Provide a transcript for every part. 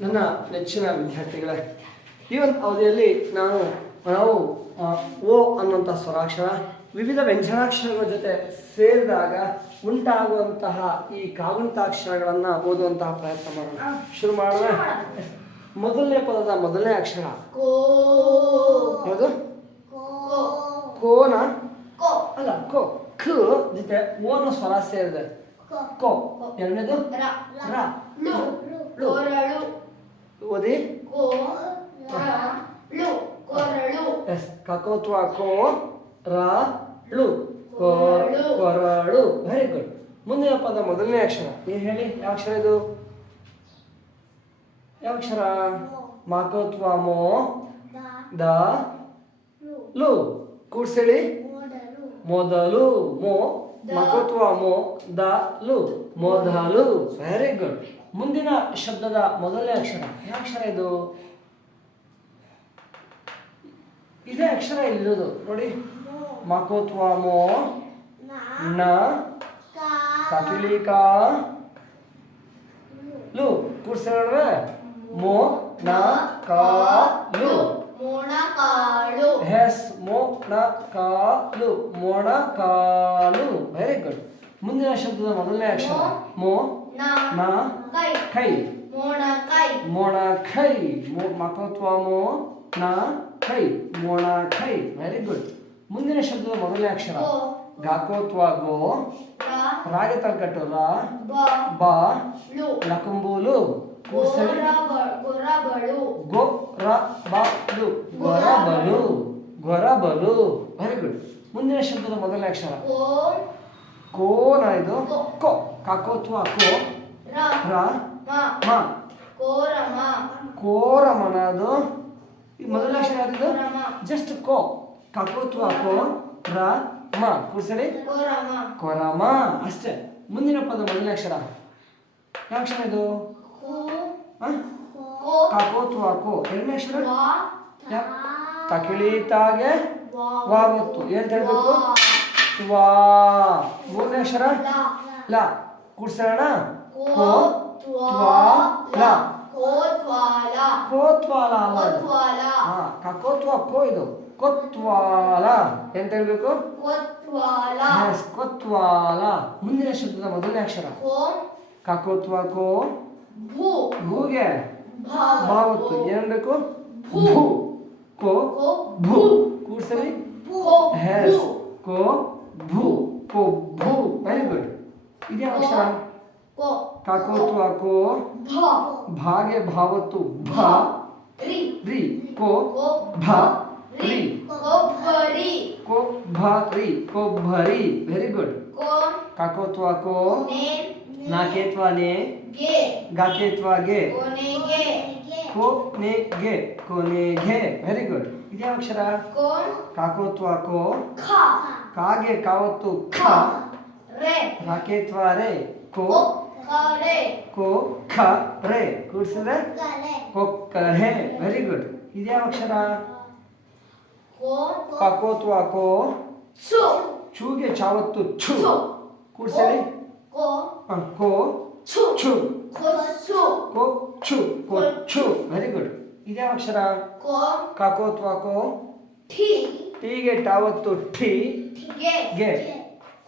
ನನ್ನ ನೆಚ್ಚಿನ ವಿದ್ಯಾರ್ಥಿಗಳೇ ಈ ಒಂದು ಅವಧಿಯಲ್ಲಿ ನಾನು ನಾವು ಓ ಅನ್ನುವಂಥ ಸ್ವರಾಕ್ಷರ ವಿವಿಧ ವ್ಯಂಜನಾಕ್ಷರಗಳ ಜೊತೆ ಸೇರಿದಾಗ ಉಂಟಾಗುವಂತಹ ಈ ಕಾಗುಣಿತಾಕ್ಷರಗಳನ್ನು ಓದುವಂತಹ ಪ್ರಯತ್ನ ಮಾಡೋಣ. ಶುರು ಮಾಡೋಣ. ಮೊದಲನೇ ಪದದ ಮೊದಲನೇ ಅಕ್ಷರ. ಕೋ. ಯಾವುದು? ಕೋನ ಕೋ ಅಲ್ಲ ಕೋ. ಖ ಜೊತೆ ಓನ ಸ್ವರ ಸೇರಿದೆ. ಕೋ. ಎರಡನೇದು? ರ. ಓದಿ? ಎಸ್ ಕಕೋತ್ವ ಕೋ ರ ಳು. ಕೊರ- ಕೊರಳು. ವೆರಿ ಗುಡ್ ಮುಂದಿನ ಪದ ಮೊದಲನೇ ಅಕ್ಷರ. ನೀವು ಹೇಳಿ? ಯಾವ ಅಕ್ಷರ ಇದು? ಯಾವ ಅಕ್ಷರ? ಮಾಕೋತ್ವ ಮೋ. ದ. ಲು ಕೂಡ್ಸೇಳಿ. ಮೊದಲು. ಮೋ. ಮಕೋತ್ವ ಮೋ ದ ಲು ಮೊದಲು. ವೆರಿ ಗುಡ್ ಮುಂದಿನ ಶಬ್ದದ ಮೊದಲನೇ ಅಕ್ಷರ. ಯಾವ ಅಕ್ಷರ ಇದು? ಇದೇ ಅಕ್ಷರ ಇಲ್ಲದು. ನೋಡಿ. ಮಕೋತ್ವಾಮೊ ಮೋ ನ ಕಪಿಲಿಕಾ ಲು. ಕೂರ್ಸ ಮೋ ನ ಕಾ ಲು. ಮೋಣ ಹೆಸ್ ಮೋ ನ ಕಾಲು ಮೊಣ ಕಾಲು ವೆರಿ ಗುಡ್ ಮುಂದಿನ ಶಬ್ದದ ಮೊದಲನೇ ಅಕ್ಷರ. ಮೋ ನ ಕೈ. ಮೊಣಕೈ. ಮಕತ್ವ ಮೋ ನ ಕೈ. ಮೊಣ ಖೈ ವೆರಿ ಗುಡ್ ಮುಂದಿನ ಶಬ್ದದ ಮೊದಲನೇ ಅಕ್ಷರ. ಗಾಕೋತ್ವ ಗೋ. ರಾಗೆ ತಲ್ಕಟ್ಟು ರ. ಬ. ಲಕಂಬೂಲು. ಗೊರಬ- ಗೊರಬಳು. ಗೊ ರ ಬ ಲು ಗೊರಬಲು. ವೆರಿ ಗುಡ್ ಮುಂದಿನ ಶಬ್ದದ ಮೊದಲನೇ ಅಕ್ಷರ. ಕೋನ ಇದು? ಕೋ. ಕಾಕೋತ್ವ ಕೋ? ರ. ಮ. ಮ. ಕೋರಮ. ಕೋರಮನ ಅದು? ಈ ಮೊದಲನೇ ಅಕ್ಷರ ಯಾವುದು ಜಸ್ಟ್ ಕೋ. ಕಾಕೋತ್ವ ಕೋ? ರ. ಮ. ಕೋರಮ. ಕೊರಮ. ಅಷ್ಟೇ. ಮುಂದಿನ ಪದ ಮೊದಲನೇ ಅಕ್ಷರ. ಯಾವ ಅಕ್ಷರ ಇದು? ಕಾಕೋತ್ವ ಕೋ. ಎರಡನೇ ಅಕ್ಷರ? ವ. ಯಾ- ತಕಿಳಿತಾಗೆ ವ. ಒತ್ತು ಏನ್ ಹೇಳ್ಬೇಕು? ವಾ. ಮೂರನೇ ಅಕ್ಷರ? ಲ. ಕೂಡ್ಸೋಣ? ಕೋ ತ್ವಾ ಲ. ಕೋತ್ವಾಲ. ಹಾ ಕಕೋತ್ವ ಕೋ ಇದು. ಕೊತ್ವಾಲ ಎಂತ ಹೇಳ್ಬೇಕು? ಕೋತ್ವಾಲ ಮುಂದಿನ ಶಬ್ದದ ಮೊದಲನೇ ಅಕ್ಷರ. ಕಕೋತ್ವ ಕೋ ಭೂಗೆ. ಭಾವತ್ತು ಏನ್ ಬೇಕು ಭೂ. को भू। कूर से हैज़ को भू। को भू। Very good. इदे अक्षर। काकोतु आको भागे भावतु भा। री। री। को भा। री। को भरी। रि। कोभरी कोभरी कोभरी वेरी गुड। काकोतु आको नाकेत्वा ने गाकेत्वा गे। 꺼내게 꺼내게. Very good. 이게 확실하 건, 가고트와 고 카, 가게 가오투 카. 레, 라케트와 레고. 고, 가, 레, 고카 레. 그것을 가, 레, 고카레. Very good. 이게 확실하 고, 가고트와 고 추, 주게 자오투 추. 추. 그것을 고, 고, 고. 추, 추. Chhu ಕೋ ಛು ವೆರಿ ಗುಡ್ ಇದೇ ಅಕ್ಷರ ಕೋ ಕಾಕೋತ್ವ ಕೋ ಠಿ ಟೀಗೆ ಟಾವತ್ತು ಠಿ ಗೆ ಗೆ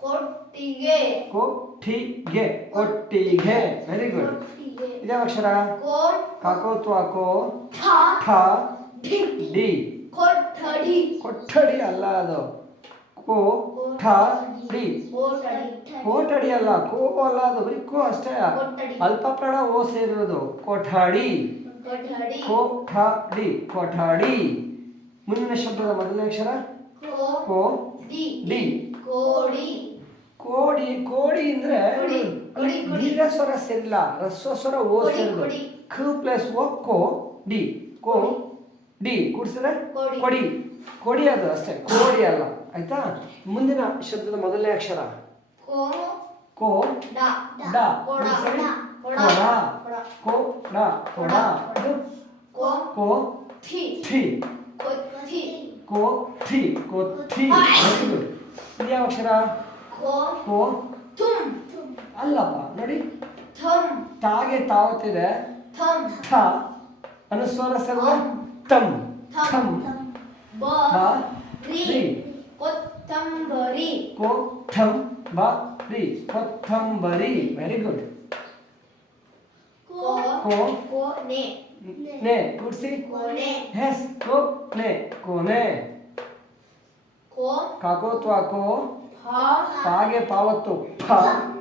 ಕೊಟ್ಟಿಗೆ ಕೋ ಠಿ ಗೆ ಕೊಟ್ಟಿಗೆ ವೆರಿ ಗುಡ್ ಕೊಟ್ಟಿಗೆ ಇದೇ ಅಕ್ಷರ ಕೋ ಕಾಕೋತ್ವ ಕೋ ಠ ಖ ಢಿ ಡಿ ಕೊಠಡಿ ಕೊಠಡಿ ಅಲ್ಲ ಅದು ಕೋ ಠ ಡಿ ಕೋಟಡಿ ಅಲ್ಲ ಕೋ ಅಲ್ಲ ಅದು ಬರೀ ಕೋ ಅಷ್ಟೇ. ಅಲ್ಪ ಪ್ರಾಣ ಓ ಸೇರಿರೋದು ಕೊಠಾಡಿ. ಕೋಠಾಡಿ. ಕೊಠಾಡಿ. ಮುಂದಿನ ಶಬ್ದದ ಮೊದಲನೇ ಅಕ್ಷರ? ಕೋ ಡಿ ಕೋಡಿ. ಕೋಡಿ ಕೋಡಿ ಅಂದ್ರೆ. ದೀರ್ಘ ಸ್ವರ ಸೇರಿಲ್ಲ ರಸ್ವ ಸ್ವರ ಓ ಸೇರಿದ್ರು. ಖ ಪ್ಲಸ್ ಓ ಕೋ ಡಿ. ಕೋ ಡಿ. ಕೂಡ್ಸಿದ್ರೆ? ಕೊಡಿ. ಕೊಡಿ. ಕೊಡಿ ಅದು ಅಷ್ಟೇ. ಕೋಡಿ ಅಲ್ಲ. ಆಯ್ತಾ? ಮುಂದಿನ ಶಬ್ದದ ಮೊದಲನೇ ಅಕ್ಷರ. ಕೋ ಕೋ ಡ ಡಾ ಕೊಡ ಕೋ ಡ ಕೊಡ. ಇದು? ಕೋ ಕೋ ಥಿ ಕೋ ಥಿ ಕೋ ಥಿ. ಇದು ಯಾವ ಅಕ್ಷರ? ಕೋ ಅಲ್ಲಪ್ಪ ನೋಡಿ. ತಾಗೆ ತಾವತ್ತಿದೆ. ಥಂ. ಅನುಸ್ವರ ಸರ್ವ ತಮ್ ಥಮ್ ಬ 꽃담버리 꽃담바리 꽃담바리 very good. 꽃 고, 꼬네 꼬네 yes 꼬네 꼬네 고 가고 또 하고 바 바게 바워또 파라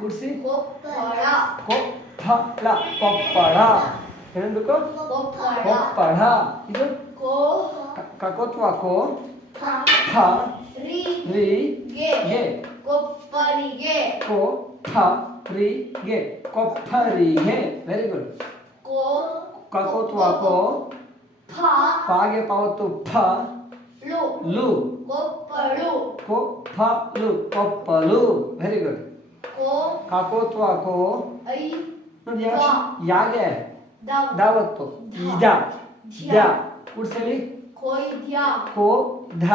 글씨 고파라 고파라 고파라 되는 거? 고파라 고파라 이거 고 가고 또 하고 ರಿ ರಿ ಗೆ ಗೆ ಕೊಪ್ಪರಿಗೆ ಕೋ ಫ ರಿ ಗೆ ಕೊಪ್ಪರಿಗೆ ವೆರಿ ಗುಡ್ ಕೋ ಕಕೋತ್ವ ಕೋ ಫ ಪಾಗೆ ಪಾವತ್ತು ಫ ಲು ಲು ಕೊಪ್ಪಳು ಕೋ ಫ ಲು ಕೊಪ್ಪಲು ವೆರಿ ಗುಡ್ ಕೋ ಕಾಕೋತ್ವ ಕೋ ಐ ನೋಡಿ ಯಾವ ಅಕ್ಷರ? ಯಾಗೆ ದ ದಾವತ್ತು ಇದ ದ ಕೂಡ್ಸಲಿ ಕೊಯ್ದ್ಯ ಕೋ ಧ.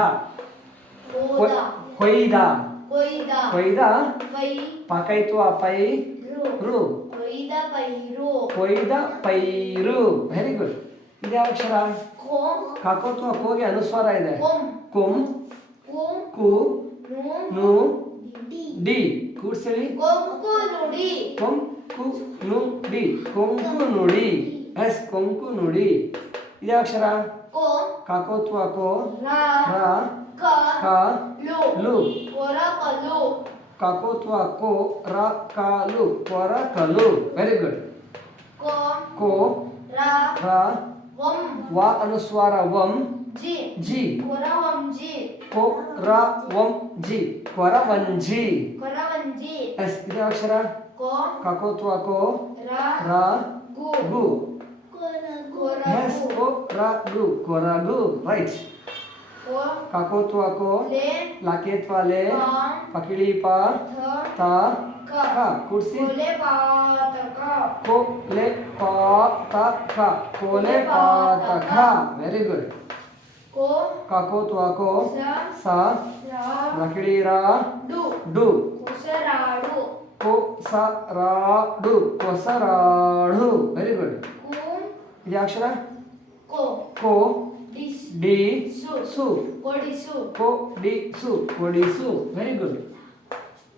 ಕೊಯ್ದ. ಕೊಯ್ದ. ಪಕೈತು ಪಕೈತ್ವ ಪೈ. ರು. ಕೊಯ್ದ ಪೈರು ವೆರಿ ಗುಡ್ ಇದು ಯಾವ ಅಕ್ಷರ? ಕಾಕೋತ್ವ ಕೋಗೆ ಅನುಸ್ವಾರ ಇದೆ. ಕೊಂ. ಕುಂ. ನು. ಡಿ. ಕೂಡ್ಸಲಿ. ಕೊಂಕು ನುಡಿ. ಕೊಂಕು ನುಡಿ. ಎಸ್ ಕೊಂಕು ನುಡಿ. ಇದು ಅಕ್ಷರ? काकोतुआ को रा, रा का, का लो, लो। कोरा का लो को रा का लु कोरा का लो वेरी गुड को को रा रा वम वा अनुस्वार वम जी। जी। कोरा वम जी को रा वम जी। कोरा वन जी कोरा वन जी एस इधर अक्षरा। को काकोतुआ को रा रा गु। गु। कोरा Yes, Kora Gru. Kora Gru, Right. Kako Tua Ko. Le. Lake Tua Le. Pa. Pakili Pa. Tha. Ta. Ka. Ka. Kursi. Kole Pa Ta Ka. Ko કાકોતુ આકો લાકેત વાલે પકડી પર તા કા કુર્સી કોલે પાતકા કોલે પાતકા કોલે પાતકા વેરી ગુડ को Ra. Du. को सा Du. रा डू डू कोसराडू कोसराडू कोसराडू वेरी गुड ಅಕ್ಷರ ಕೋ ಕೋ ಡಿಸ್ ಡಿ ಸು ಸು ಕೊಡಿಸು ಕೋ ಡಿ ಸು ಕೊಡಿಸು ವೆರಿ ಗುಡ್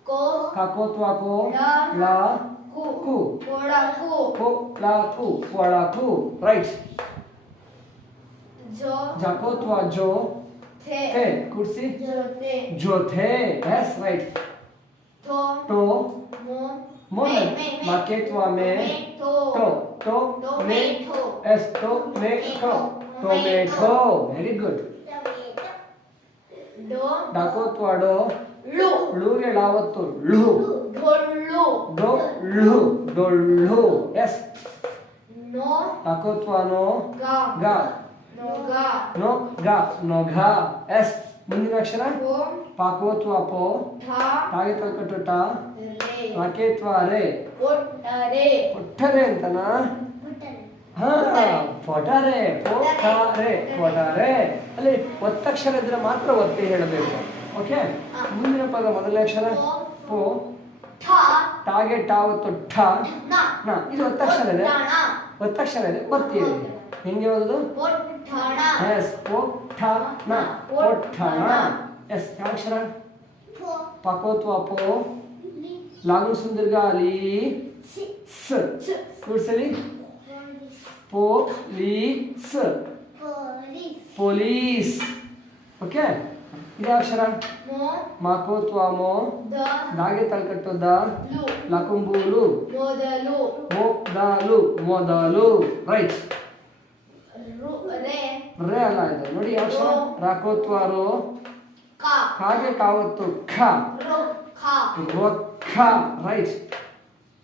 ಕೋ ಕಾಕೋತ್ವ ಕೋ ಲ ಲ ಕು ಕು ಕೊಡಕು ಕೋ ಲ ಕು ಕೊಳಕು right Joe ಜಕೋತ್ವ Joe the the ಕೂಡ್ಸಿ ಜೊತೆ ಜೊತೆ ಎಸ್ ರೈಟ್ ಥೋ ಟೋ ಮೋ ಮೋ ಮೆ ಮೆ ಮೆ ಮಾಕೇತ್ವ tomato. To, to, tomato. Yes, tomato. Tomato. Very good. Do. Dakot wado. Lu. Lu ne lavatu. Lu. Dollu. Dollu. Dollu. Yes. No. Dakot wano. Ga. Ga. No ga. No ga. No ga. Yes. ಮುಂದಿನ ಅಕ್ಷರ ಪಾಕೋತ್ವ ಪೋ ತಾಗೆ ತಲ್ಕಟ್ಟು ಟ ರೇ ಒಟ್ಟರೆ ಅಂತನಾ? ಹಾ ಪೊಟರೆ ಪೊಟರೆ ಪೊಟರೆ ಅಲ್ಲಿ ಒತ್ತಕ್ಷರ ಇದ್ರೆ ಮಾತ್ರ ಒತ್ತಿ ಹೇಳಬೇಕು. ಓಕೆ? ಮುಂದಿನ ಪದ ಮೊದಲನೇ ಅಕ್ಷರ? ಪೋ. ಟಾಗೆ ಟಾವ್ ತೊಟ್ಟ ಇದು ಒತ್ತಕ್ಷರ ಇದೆ. ಒತ್ತಕ್ಷರ ಇದೆ. ಒತ್ತಿ ಹೇಳಿ. ಹೆಂಗೆ ಓದೋದು ಒಟ್ಟಣ ಎಸ್ ಪೋ ಠ ನ ಪೊಟ್ಟಣ ಎಸ್ ಯಾವ ಅಕ್ಷರ ಪಾಕೋತ್ವ ಪೋ ಲಾಗು ಸುಂದರ್ಗ ಅಲ್ಲಿ ಸ್ ಕೂಡ್ಸಲಿ ಪೋಲೀಸ್ ಪೊಲೀಸ್ ಓಕೆ ಇದು ಅಕ್ಷರ ಮೋ ಮಾಕೋತ್ವ ಮೋ ದ ದಾಗೆ ತಲ್ಕಟ್ಟು ದ ಲು ಲಕುಂಬೂಲು ಮೊದಲು ಮೊದಲು ಮೊದಲು ರೈಟ್ ರು ರೇ ರೇ ಅಲ್ಲ ಇದು ನೋಡಿ ಯಾವ ಅಕ್ಷರ ರಾಕೋತ್ವ ರೋ ಕ ಕಾಗೆ ಕಾವತ್ತು ಖ ರೋ ಖ ರೊಕ್ಕ ರೈಟ್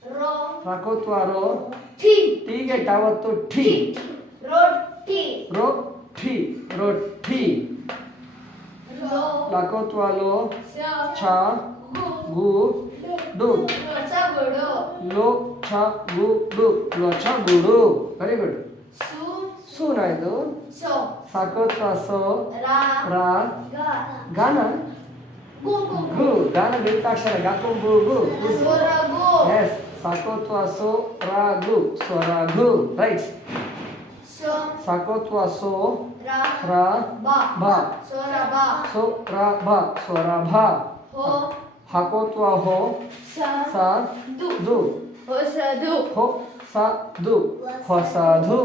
ರೋ ರಾಕೋತ್ವ ರೋ ಠಿ ಟೀಗೆ ಟಾವತ್ತು ಠಿ ರೊಟ್ಟಿ ರೋ ಠಿ ರೊಟ್ಟಿ ರೋ ಲಕೋತ್ವ ಲೋ ಸ ಛ ಗು ಡು ರಸಗುಡು ಲೋ ಛ ಗು ಡು ಲೋಚ ಗುಡು ವೆರಿ ಗುಡ್ ಸು શું ના દો સાકોત્રા સો રા ગાના ગુ ગાના દંતાક્ષર ગાકુ ગુ ગુ યસ સાકોત્વા સો રા ગુ સ્વરા ગુ રાઈટ સાકોત્વા સો રા બા સો રા બા સ્વરા ભા હાકોત્વા હો સા દુ દુ હો સા દુ હો સા દુ હો સા દુ